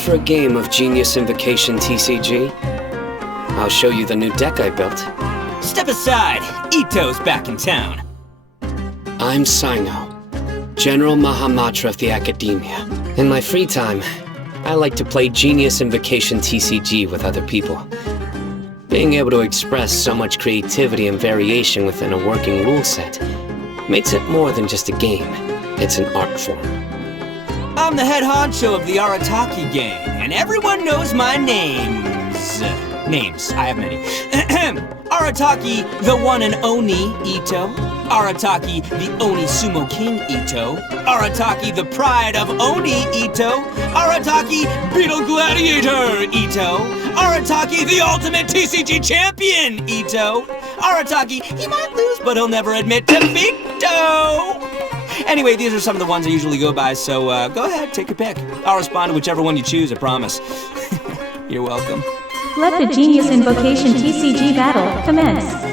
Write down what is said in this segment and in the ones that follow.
for a game of Genius Invocation TCG? I'll show you the new deck I built. Step aside! Ito's back in town. I'm Sino, General Mahamatra of the Academia. In my free time, I like to play Genius Invocation TCG with other people. Being able to express so much creativity and variation within a working rule set makes it more than just a game. It's an art form. I'm the head honcho of the Arataki gang, and everyone knows my names. I have many. Arataki, the one and only Ito. Arataki, the Oni Sumo King Ito. Arataki, the pride of Oni Ito. Arataki, Beetle Gladiator Ito. Arataki, the ultimate TCG champion Ito. Arataki, he might lose, but he'll never admit defeat-o. Anyway, these are some of the ones I usually go by, so go ahead, take your pick. I'll respond to whichever one you choose, I promise. You're welcome. Let the Genius Invocation TCG battle commence.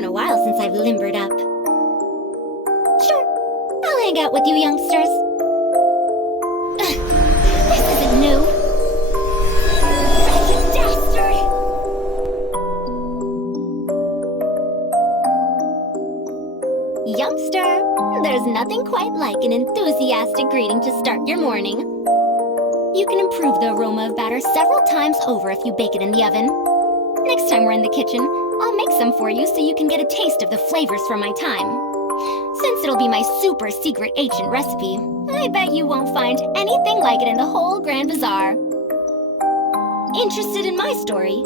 been a while since I've limbered up. Sure, I'll hang out with you youngsters. This isn't new. Wretched dastard! Youngster, there's nothing quite like an enthusiastic greeting to start your morning. You can improve the aroma of batter several times over if you bake it in the oven. Next time we're in the kitchen, I'll make some for you so you can get a taste of the flavors from my time. Since it'll be my super secret ancient recipe, I bet you won't find anything like it in the whole Grand Bazaar. Interested in my story?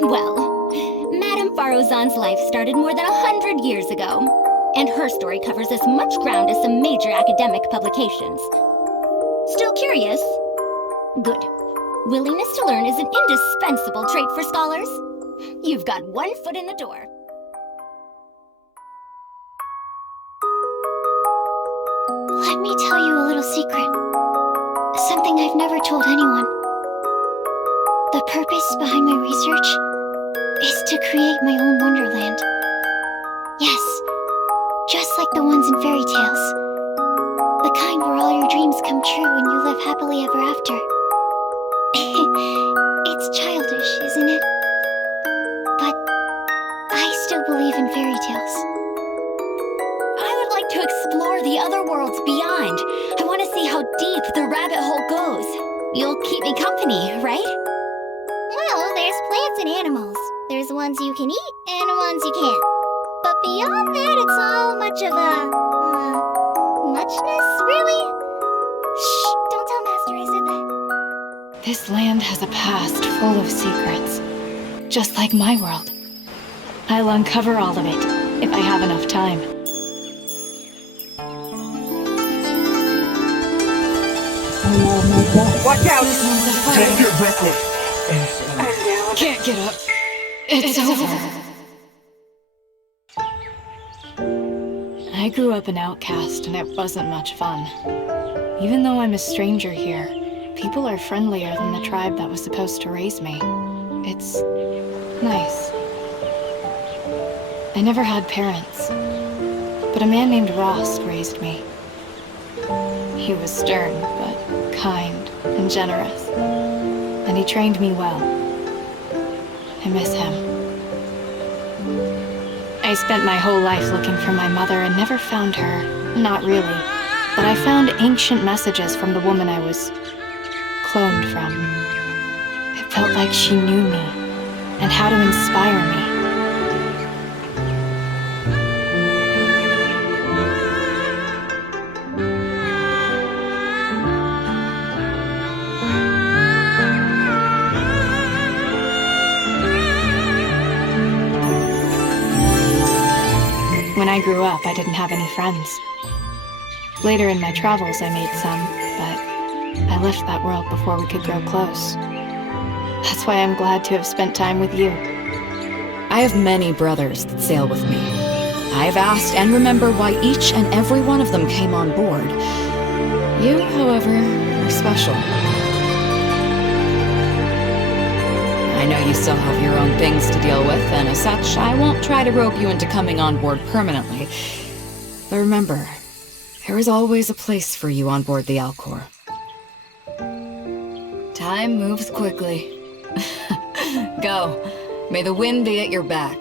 Well, Madame Farozan's life started more than 100 years ago, and her story covers as much ground as some major academic publications. Still curious? Good. Willingness to learn is an indispensable trait for scholars. You've got one foot in the door. Let me tell you a little secret. Something I've never told anyone. The purpose behind my research is to create my own wonderland. Yes, just like the ones in fairy tales. The kind where all your dreams come true and you live happily ever after. It's childish, isn't it? But I still believe in fairy tales. I would like to explore the other worlds beyond. I want to see how deep the rabbit hole goes. You'll keep me company, right? Well, there's plants and animals. There's ones you can eat and ones you can't. But beyond that, it's all much of a... muchness, really? Shh, don't tell Master I said that. This land has a past full of secrets, just like my world. I'll uncover all of it, if I have enough time. Watch out! This one's a fire. Don't get reckless. Can't get up. It's over. I grew up an outcast, and it wasn't much fun. Even though I'm a stranger here, people are friendlier than the tribe that was supposed to raise me. It's nice. I never had parents, but a man named Ross raised me. He was stern, but kind and generous, and he trained me well. I miss him. I spent my whole life looking for my mother and never found her. Not really, but I found ancient messages from the woman I was cloned from. It felt like she knew me and how to inspire me. When I grew up, I didn't have any friends. Later in my travels, I made some, but I left that world before we could grow close. That's why I'm glad to have spent time with you. I have many brothers that sail with me. I have asked and remember why each and every one of them came on board. You, however, are special. I know you still have your own things to deal with, and as such, I won't try to rope you into coming on board permanently. But remember, there is always a place for you on board the Alcor. Time moves quickly. Go. May the wind be at your back.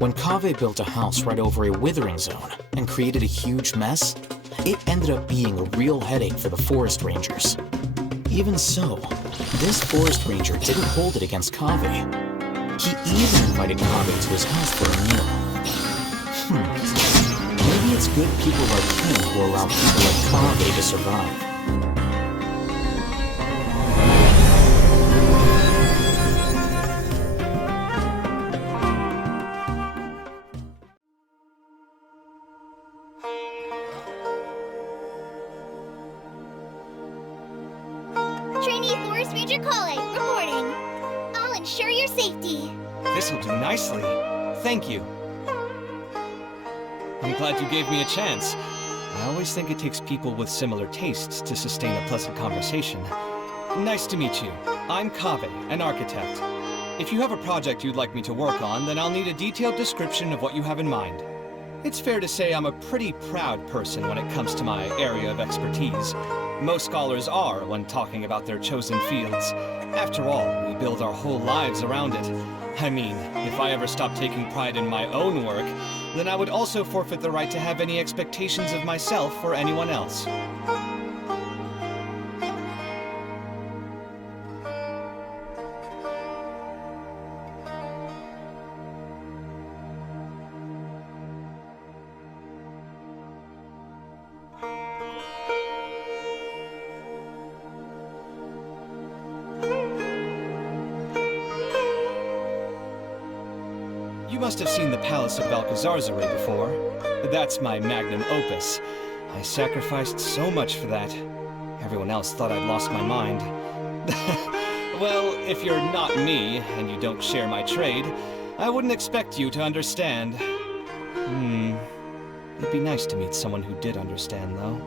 When Kaveh built a house right over a withering zone and created a huge mess, it ended up being a real headache for the forest rangers. Even so, this forest ranger didn't hold it against Kaveh. He even invited Kaveh to his house for a meal. Maybe it's good people like him who allow people like Kaveh to survive. Trainee Forest Ranger Kale, reporting. I'll ensure your safety. This'll do nicely. Thank you. I'm glad you gave me a chance. I always think it takes people with similar tastes to sustain a pleasant conversation. Nice to meet you. I'm Kaveh, an architect. If you have a project you'd like me to work on, then I'll need a detailed description of what you have in mind. It's fair to say I'm a pretty proud person when it comes to my area of expertise. Most scholars are when talking about their chosen fields. After all, we build our whole lives around it. I mean, if I ever stopped taking pride in my own work, then I would also forfeit the right to have any expectations of myself or anyone else. You must have seen the Palace of Valkazarzare before. That's my magnum opus. I sacrificed so much for that. Everyone else thought I'd lost my mind. Well, if you're not me, and you don't share my trade, I wouldn't expect you to understand. It'd be nice to meet someone who did understand, though.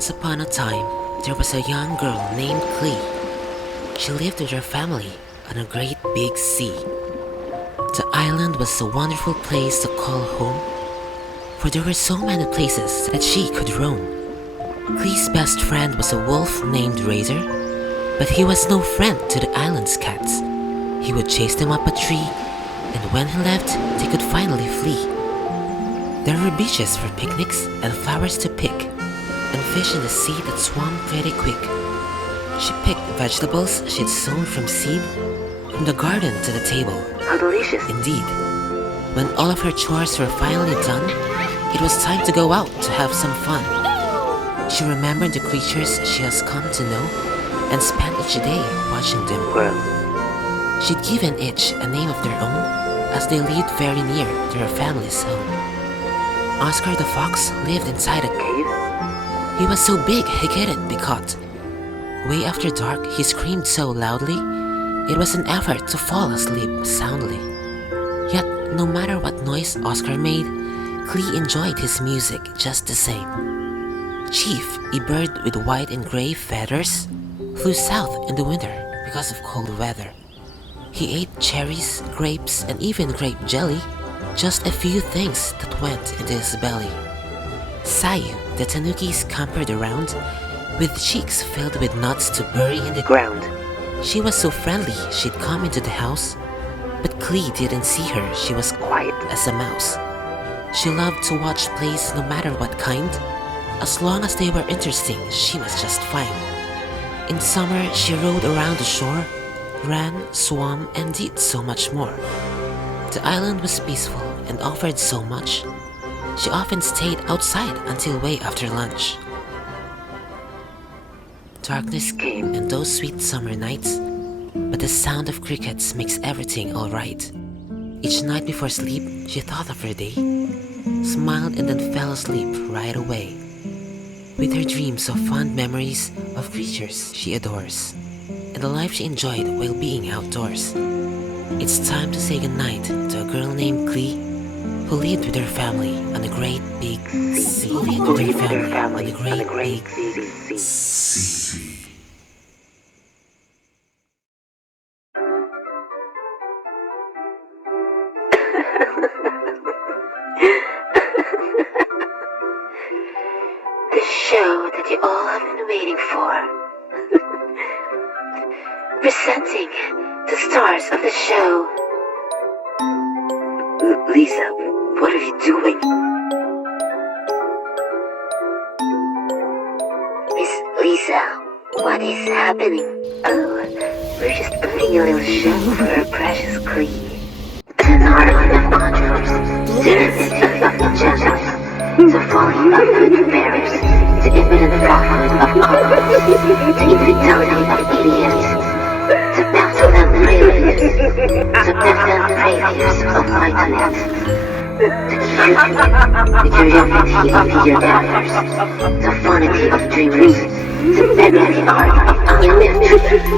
Once upon a time, there was a young girl named Klee. She lived with her family on a great big sea. The island was a wonderful place to call home, for there were so many places that she could roam. Klee's best friend was a wolf named Razor, but he was no friend to the island's cats. He would chase them up a tree, and when he left, they could finally flee. There were beaches for picnics and flowers to pick, and fish in the sea that swam pretty quick. She picked vegetables she'd sown from seed, from the garden to the table. How delicious! Indeed. When all of her chores were finally done, it was time to go out to have some fun. She remembered the creatures she has come to know, and spent each day watching them grow. She'd given each a name of their own, as they lived very near to her family's home. Oscar the fox lived inside a cave. He was so big he couldn't be caught. Way after dark, he screamed so loudly, it was an effort to fall asleep soundly. Yet, no matter what noise Oscar made, Klee enjoyed his music just the same. Chief, a bird with white and gray feathers, flew south in the winter because of cold weather. He ate cherries, grapes, and even grape jelly, just a few things that went into his belly. Sayu, the tanuki, scampered around, with cheeks filled with nuts to bury in the ground. She was so friendly she'd come into the house, but Klee didn't see her, she was quiet as a mouse. She loved to watch plays no matter what kind. As long as they were interesting, she was just fine. In summer, she rode around the shore, ran, swam, and did so much more. The island was peaceful and offered so much. She often stayed outside until way after lunch. Darkness came in those sweet summer nights, but the sound of crickets makes everything alright. Each night before sleep, she thought of her day, smiled and then fell asleep right away, with her dreams of fond memories of creatures she adores, and the life she enjoyed while being outdoors. It's time to say goodnight to a girl named Klee, who lived with her family on a great big sea. The show that you all have been waiting for. Presenting the stars of the show. Lisa, what are you doing? Miss Lisa, what is happening? Oh, we're just putting a little show for our precious Klee. An army of conjurers, serenity of enchanters, the falling of food bearers, the imminent fallout of corals, the infidelity of idiots, the benevolent preludes, the benevolent preludes of violence, the curiosity of eager gatherers, the vanity of dreamers, the bedrocky art of unlived truth.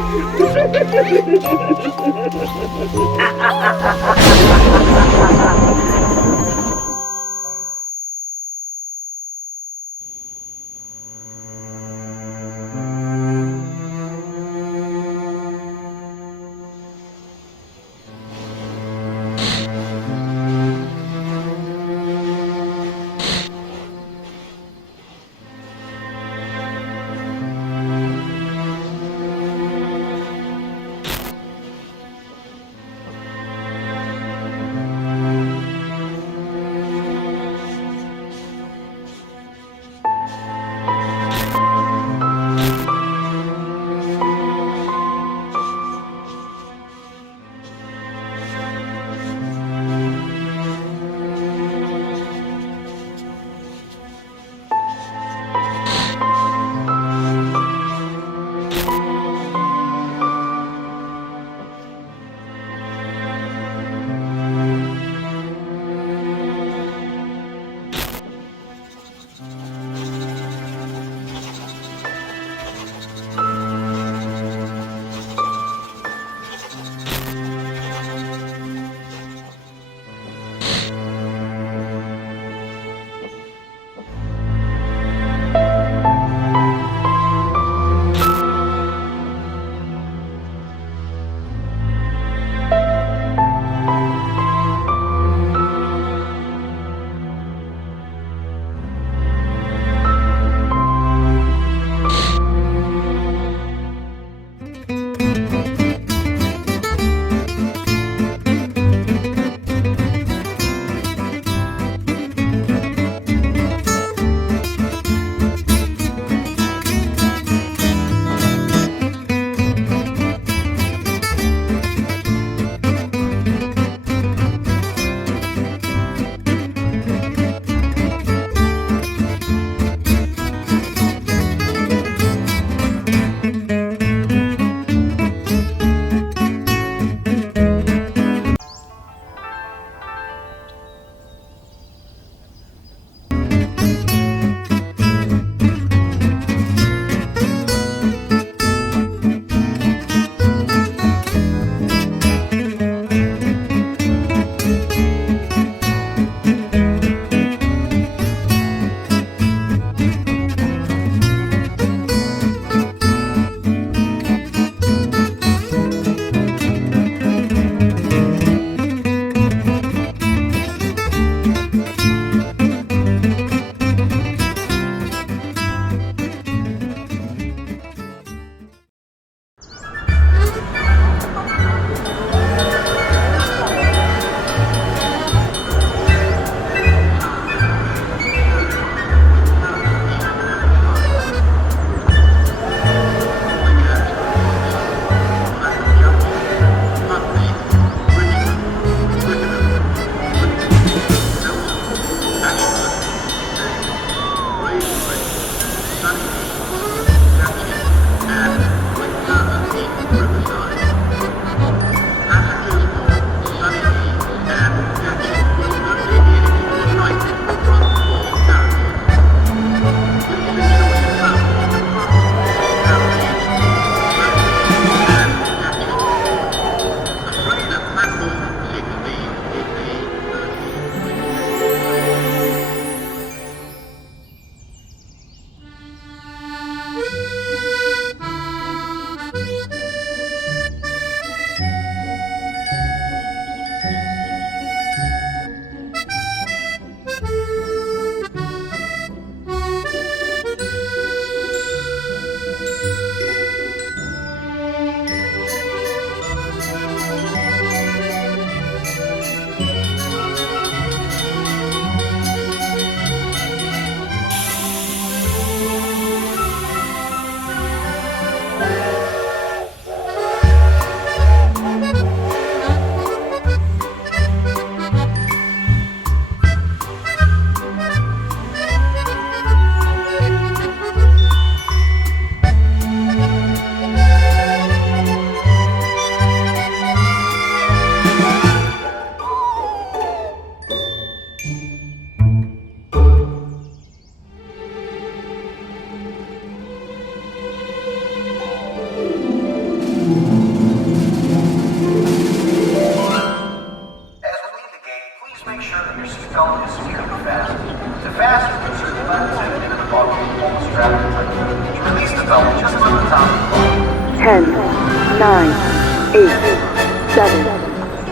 8, 7,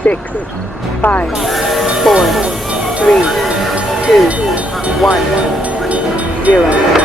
6, 5, 4, 3, 2, 1, 0.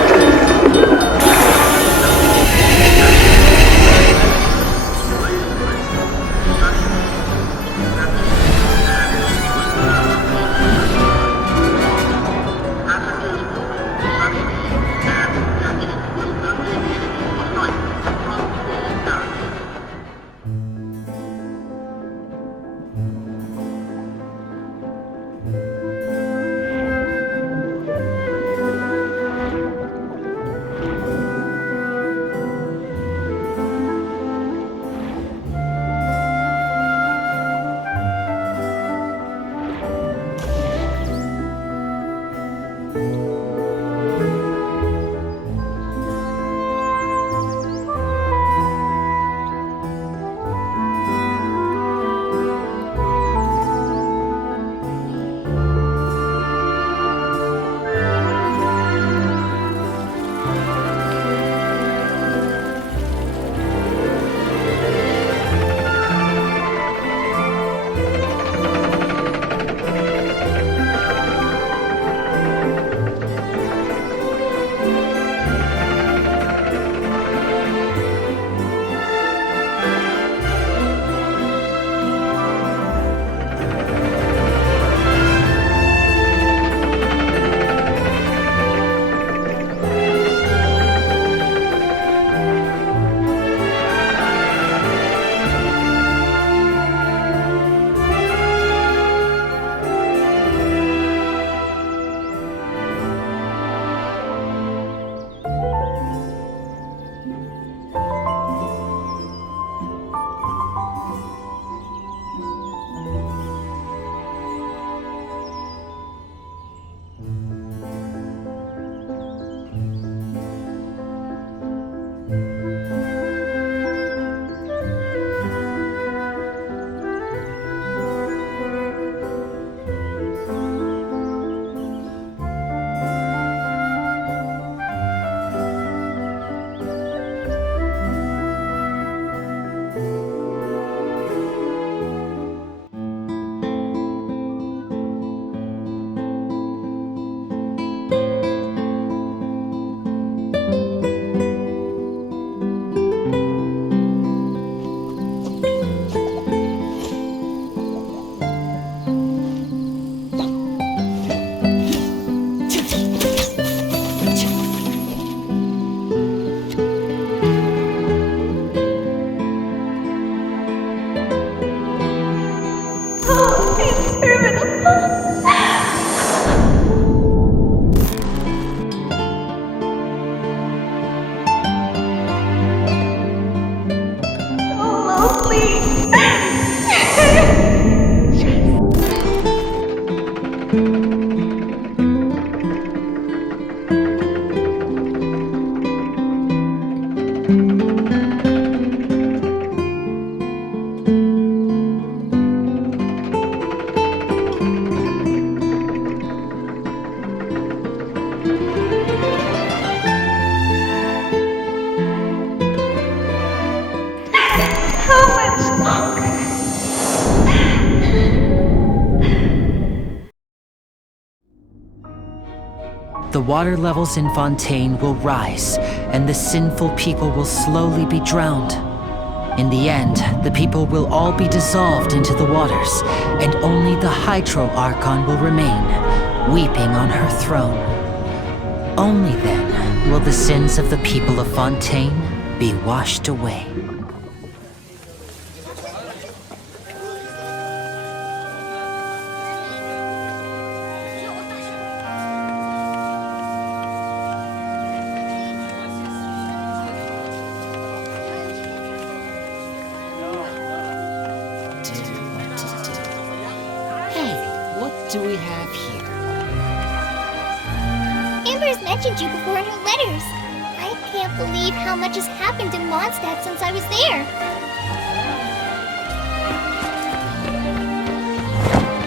The water levels in Fontaine will rise, and the sinful people will slowly be drowned. In the end, the people will all be dissolved into the waters, and only the Hydro Archon will remain, weeping on her throne. Only then will the sins of the people of Fontaine be washed away. do we have here? Amber's mentioned you before in her letters. I can't believe how much has happened in Mondstadt since I was there.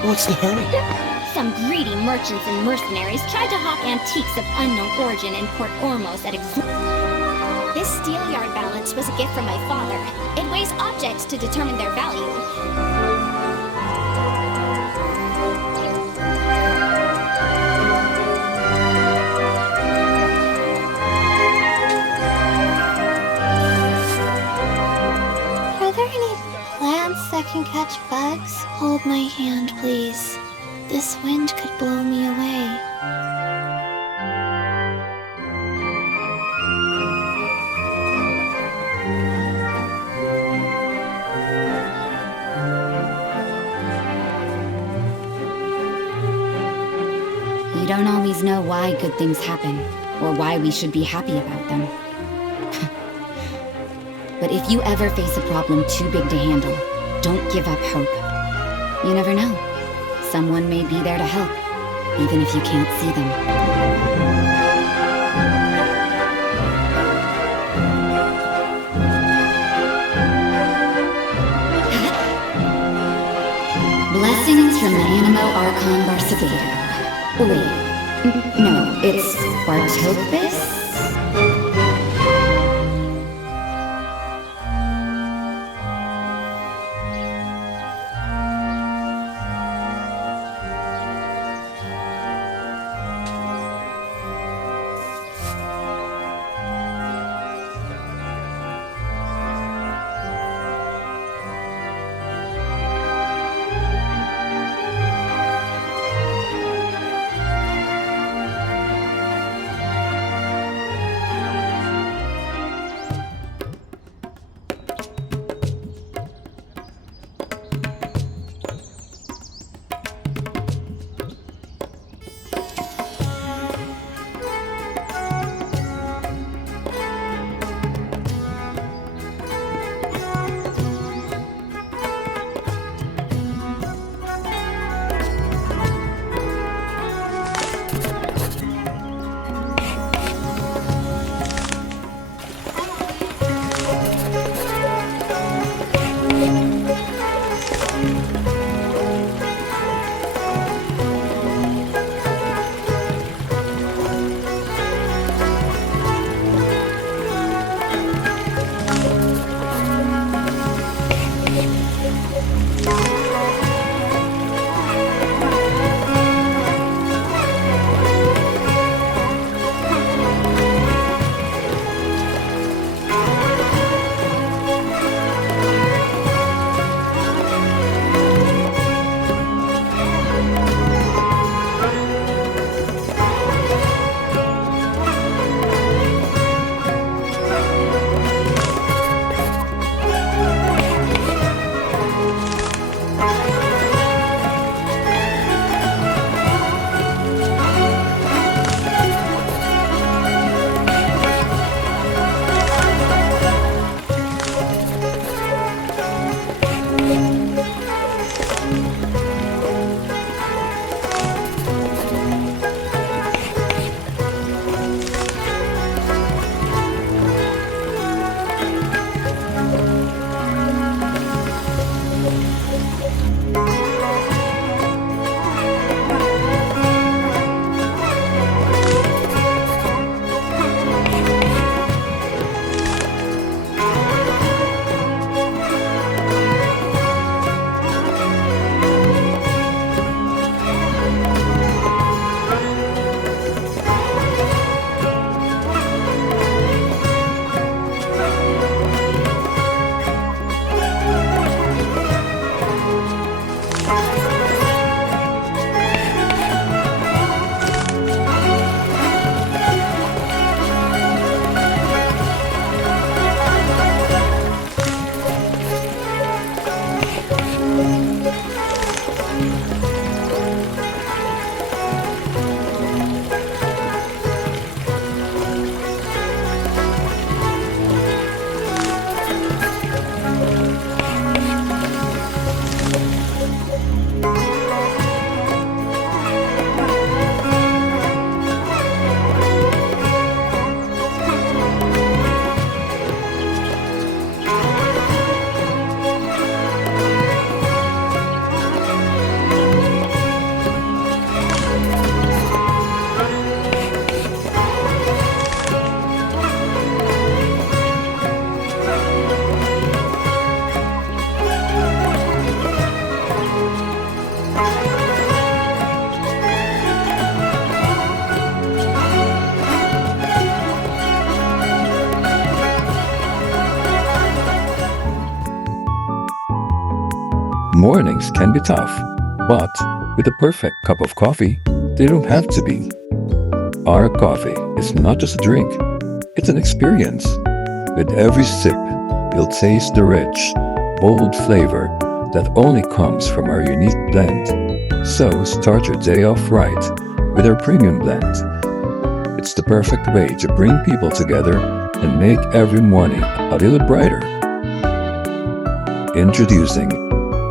What's the hurry? Some greedy merchants and mercenaries tried to hawk antiques of unknown origin in Port Ormos at This steelyard balance was a gift from my father. It weighs objects to determine their value. That can catch bugs? Hold my hand, please. This wind could blow me away. You don't always know why good things happen, or why we should be happy about them. But if you ever face a problem too big to handle, don't give up hope. You never know. Someone may be there to help, even if you can't see them. Blessings from the Animo Archon Barcegator. Wait, no, it's Bartopus? Mornings can be tough, but with the perfect cup of coffee, they don't have to be. Our coffee is not just a drink, it's an experience. With every sip, you'll taste the rich, bold flavor that only comes from our unique blend. So start your day off right with our premium blend. It's the perfect way to bring people together and make every morning a little brighter. Introducing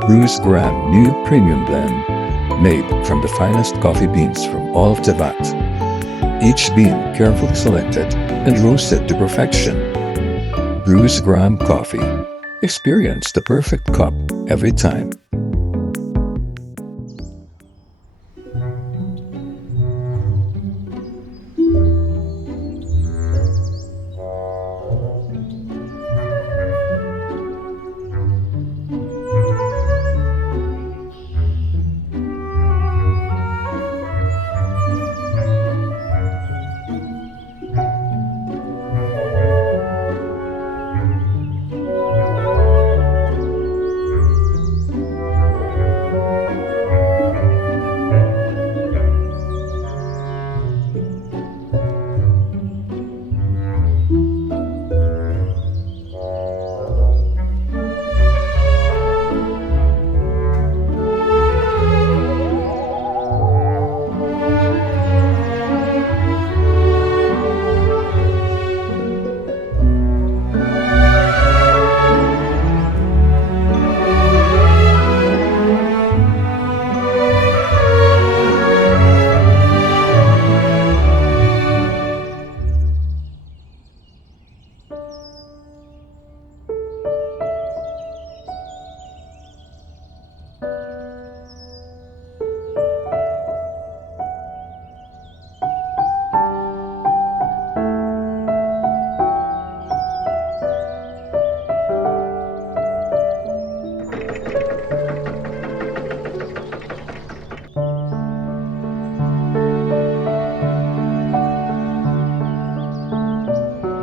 Brews Grand New Premium Blend, made from the finest coffee beans from all of the vat. Each bean carefully selected and roasted to perfection. Brews Grand Coffee. Experience the perfect cup every time.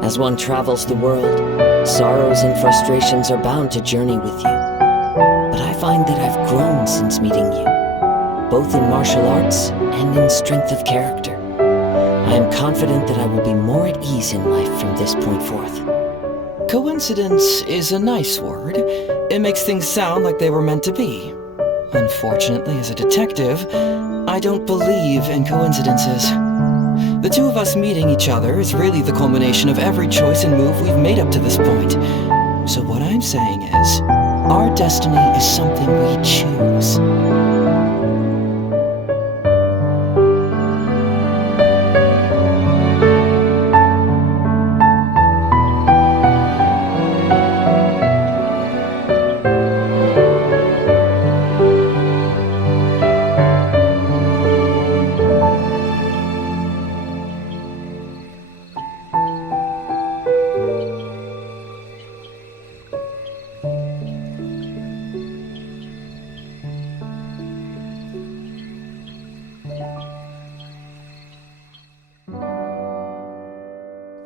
As one travels the world, sorrows and frustrations are bound to journey with you. But I find that I've grown since meeting you, both in martial arts and in strength of character. I am confident that I will be more at ease in life from this point forth. Coincidence is a nice word. It makes things sound like they were meant to be. Unfortunately, as a detective, I don't believe in coincidences. The two of us meeting each other is really the culmination of every choice and move we've made up to this point. So what I'm saying is, our destiny is something we choose.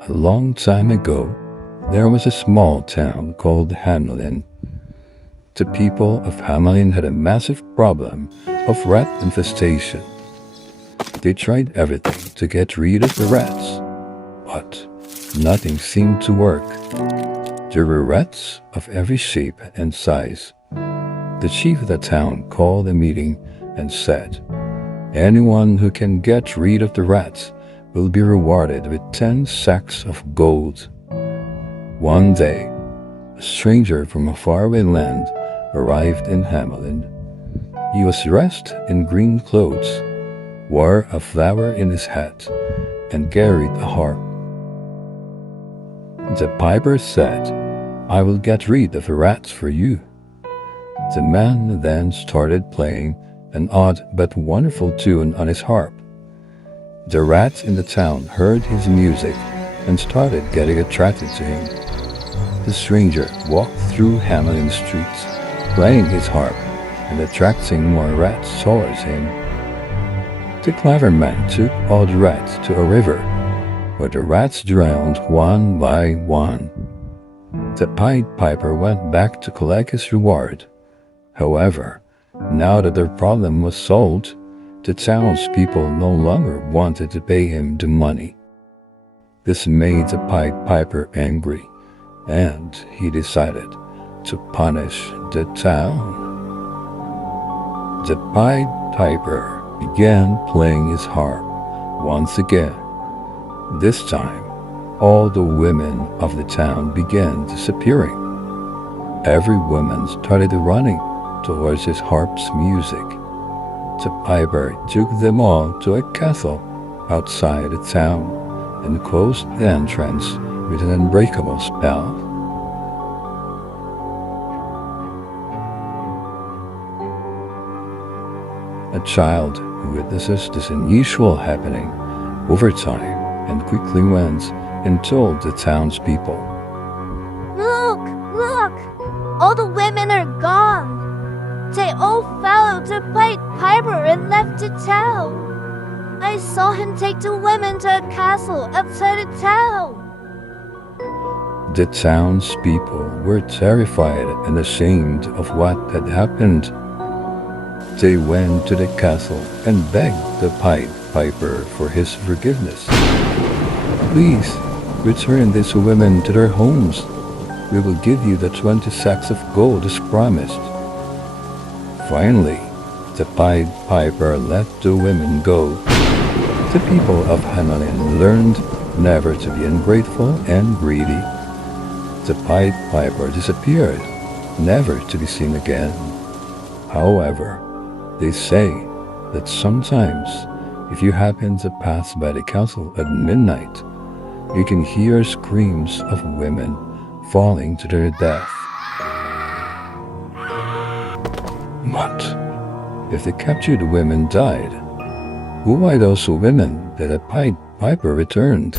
A long time ago, there was a small town called Hamelin. The people of Hamelin had a massive problem of rat infestation. They tried everything to get rid of the rats, but nothing seemed to work. There were rats of every shape and size. The chief of the town called a meeting and said, "Anyone who can get rid of the rats will be rewarded with 10 sacks of gold." One day, a stranger from a faraway land arrived in Hamelin. He was dressed in green clothes, wore a flower in his hat, and carried a harp. The piper said, "I will get rid of the rats for you." The man then started playing an odd but wonderful tune on his harp. The rats in the town heard his music and started getting attracted to him. The stranger walked through Hamelin streets, playing his harp and attracting more rats towards him. The clever man took all the rats to a river, where the rats drowned one by one. The Pied Piper went back to collect his reward. However, now that their problem was solved, the townspeople no longer wanted to pay him the money. This made the Pied Piper angry, and he decided to punish the town. The Pied Piper began playing his harp once again. This time, all the women of the town began disappearing. Every woman started running towards his harp's music. The piper took them all to a castle outside the town and closed the entrance with an unbreakable spell. A child witnesses this unusual happening over time and quickly went and told the townspeople. Look! Look! All the women are gone! They all followed the Pied Piper and left the town. I saw him take the women to a castle outside the town. The townspeople were terrified and ashamed of what had happened. They went to the castle and begged the Pied Piper for his forgiveness. Please, return these women to their homes. We will give you the 20 sacks of gold as promised. Finally, the Pied Piper let the women go. The people of Hamelin learned never to be ungrateful and greedy. The Pied Piper disappeared, never to be seen again. However, they say that sometimes, if you happen to pass by the castle at midnight, you can hear screams of women falling to their death. But if the captured women died, who are those women that a Pied Piper returned?